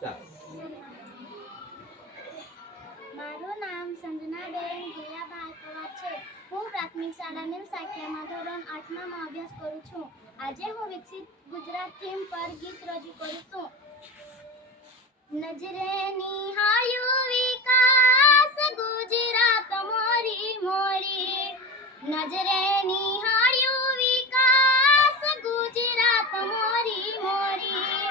ચાલો. મારું નામ સંજનાબેન ગિયાભાઈ પવાર છે. હું પ્રાથમિક શાળા નેવસાખિયામાં ધોરણ 8માં અભ્યાસ કરું છું. આજે હું વિકસિત ગુજરાત થીમ પર ગીત રજૂ કરું છું. નજરે નિહાળ્યો વિકાસ ગુજરાત મોરી મોરી, નજરે નિહાળ્યો વિકાસ ગુજરાત મોરી મોરી,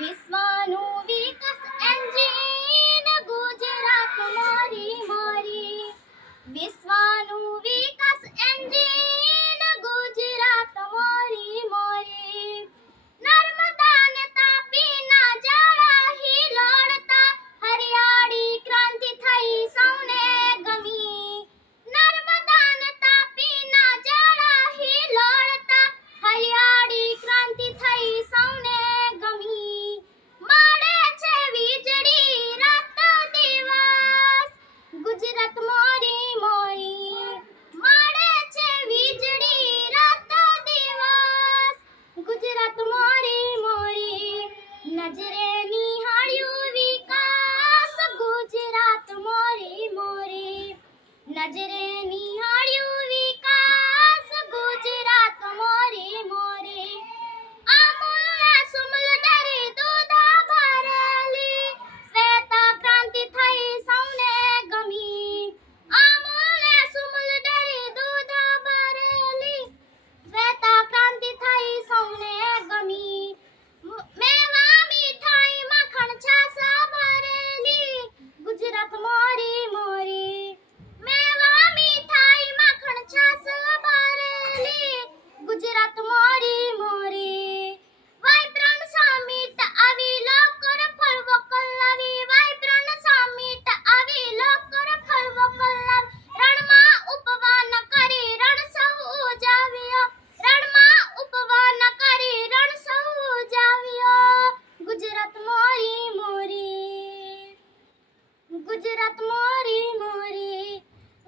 વિશ્વનું વિકાસ એન્જિન ગુજરાત મોરી મોરી, વિશ્વનું વિકાસ એન્જિન ગુજરાત મોરી મોરી. નર્મદા ને તાપીના જળ હિલોળતા હરિયાળી ક્રાંતિ થઈ સૌને ગમી. નર્મદા ને તાપીના જળ હિલોળતા હરિયાળી ક્રાંતિ થઈ સૌને ગમી. મળે છે વીજળી રાત દિવસ ગુજરાત મોરી મોરી, મળે છે વીજળી રાત દિવસ ગુજરાત મોરી મોરી. નજરે નિહાળ્યો વિકાસ ગુજરાત મોરી મોરી, નજરે નિહાળ્યો વિકાસ ગુજરાત મોરી મોરી. આમૂલ સુમલ ડેરી દૂધ ભરેલી શ્વેત ક્રાંતિ થઈ સૌને ગમી. આમૂલ સુમલ ડેરી દૂધ ભરેલી શ્વેત ક્રાંતિ થઈ સૌને ગમી. મેવા મીઠાઈ માખણ છાશ ભરેલી ગુજરાત મોરી મોરી, મેવા મીઠાઈ માખણ છાશ ભરેલી ગુજરાત મોરી મોરી. વાઇબ્રન્ટ સમિટ આવી લોકર ફળવો કલ્લાવી, વાઇબ્રન્ટ સમિટ આવી લોકર ફળવો કલ્લાવી. રણમાં ઉપવન કરી રણ સૌ ઉજાવ્યો, રણમાં ઉપવન કરી રણ સૌ ઉજાવ્યો ગુજરાત મોરી મોરી, ગુજરાત મોરી મોરી.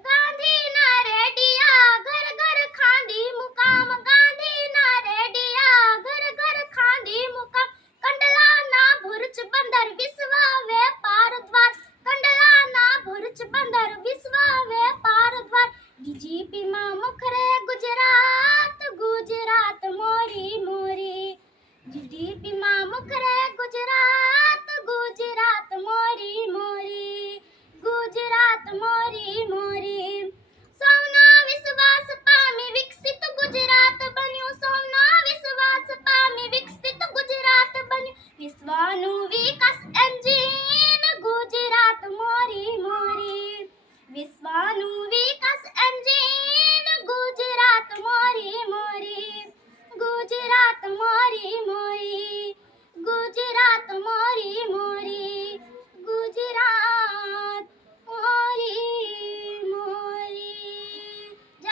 ગાંધીના રેડિયા ઘર ઘર ખાંડી મુકામ, ગાંધીના રેડિયા ઘર ઘર ખાંડી મુકામ. કંડલાના ભુજ બંદર વિશ્વ વેપાર દ્વાર, કંડલાના ભુજ બંદર વિશ્વ વેપાર દ્વાર. ડીજીપીમાં મુખરે ગુજરાત ગુજરાત મોરી મોરી, જીડીપીમાં મુખરે ગુજરાત ગુજરાત મોરી મોરી, ગુજરાત મોરી મોરી. સૌનો વિશ્વાસ પામી વિકસિત ગુજરાત બન્યું, સૌનો વિશ્વાસ પામી વિકસિત ગુજરાત બન્યું. વિશ્વનું વિકાસ એન્જિન ગુજરાત મોરી મોરી, વિશ્વનું વિકાસ એન્જિન ગુજરાત મોરી મોરી, ગુજરાત મોરી મોરી, ગુજરાત મોરી મોરી.